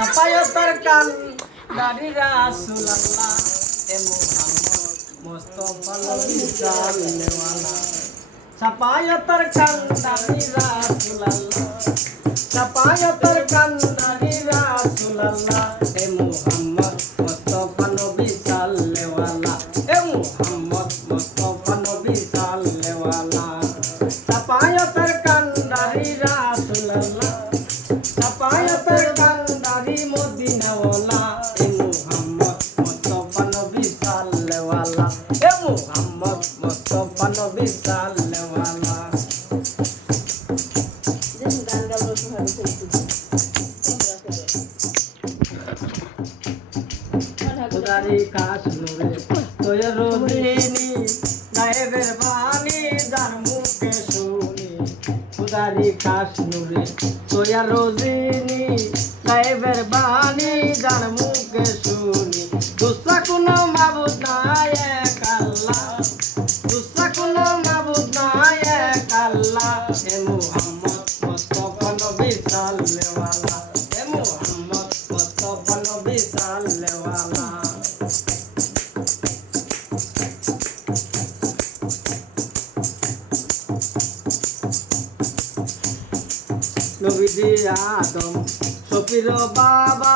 সাফায়তের কান দাড়ি রাসূলুল্লাহ এ মুহাম্মদ মুস্তাফা নবী সাল্লেওয়ালা সাফায়তের কান দাড়ি রাসূলুল্লাহ সাফায়তের কান দাড়ি রাসূলুল্লাহ এ মুহাম্মদ মুস্তাফা নবী সাল্লেওয়ালা এ মুহাম্মদ মুস্তাফা নবী সাল্লেওয়ালা সাফায়তের কান দাড়ি রাসূলুল্লাহ সাফায়তের কান দাড়ি মদিনাওয়ালা এ মুহাম্মদ মুস্তাফা নবী সাল্লেওয়ালা এ মুহাম্মদ মুস্তাফা নবী সাল্লেওয়ালা খুদারি কাশ নূরে তোয় রোদিনী গায়েবের বাণী যার মুখে শুনি খুদারি কাশ নূরে তোয় রোদিনী গায়েবের বাণী যার মুখে শুনি দুসরা কোনো মাবুদ নাই এক আল্লাহ দুসরা কোনো মাবুদ নাই এক আল্লাহ হে মুহাম্মদ মুস্তাফা নবী সাল্লেওয়ালা হে মুহাম্মদ মুস্তাফা নবী সাল্লেওয়ালা নবীজি আদম শফির বাবা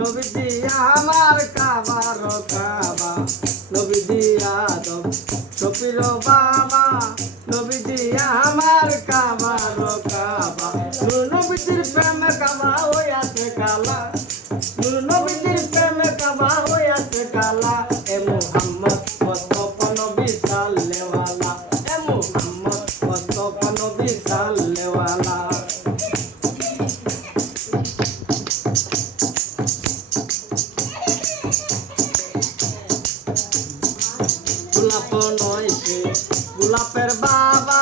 নবীজি আমার কাবার কাবা নবীজি আদম শফির বাবা নবীজি আমার কাবার কাবা নূর নবীজির প্রেমে কাবা হইয়াছে কালা নূর নবীজির প্রেমে কাবা হইয়াছে কালা এ মুহাম্মদ মুস্তাফা নবী সাল্লেওয়ালা এ মুহাম্মদ মুস্তাফা নবী সাল্লেওয়ালা গোলাপ নয়ছে গোলাপের বাবা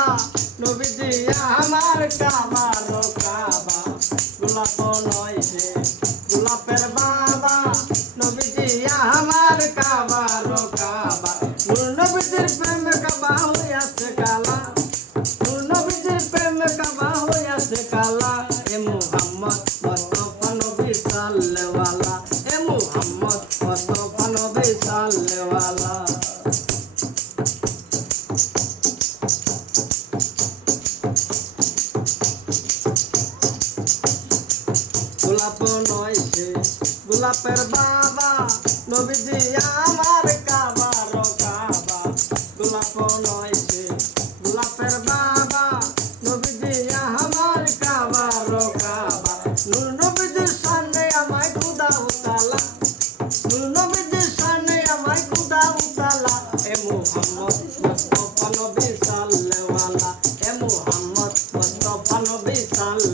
নবীজি আমার কাবার কাবা গোলাপ নয়ছে গোলাপের বাবা নবীজি আমার কাবার কাবা নূর নবীজির প্রেমে কাবা হইয়াছে কালা নূর নবীজির প্রেমে কাবা হইয়াছে কালা এ মুহাম্মদ মুস্তাফা নবী সাল্লেওয়ালা এ মুহাম্মদ মুস্তাফা নবী সাল্লেওয়ালা গোলাপ নয়ছে গোলাপের বাবা নবীজি আমার কাবার কাবা গোলাপ নয়ছে গোলাপের বাবা নবীজি আমার কাবার কাবা নূর নবীজির সামনে আমায় খুদা উতালা নূর নবীজির সামনে আমায় খুদা উতালা এ মুহাম্মদ মুস্তাফা নবী সাল্লেওয়ালা এ মুহাম্মদ মুস্তাফা নবী সাল্লেওয়ালা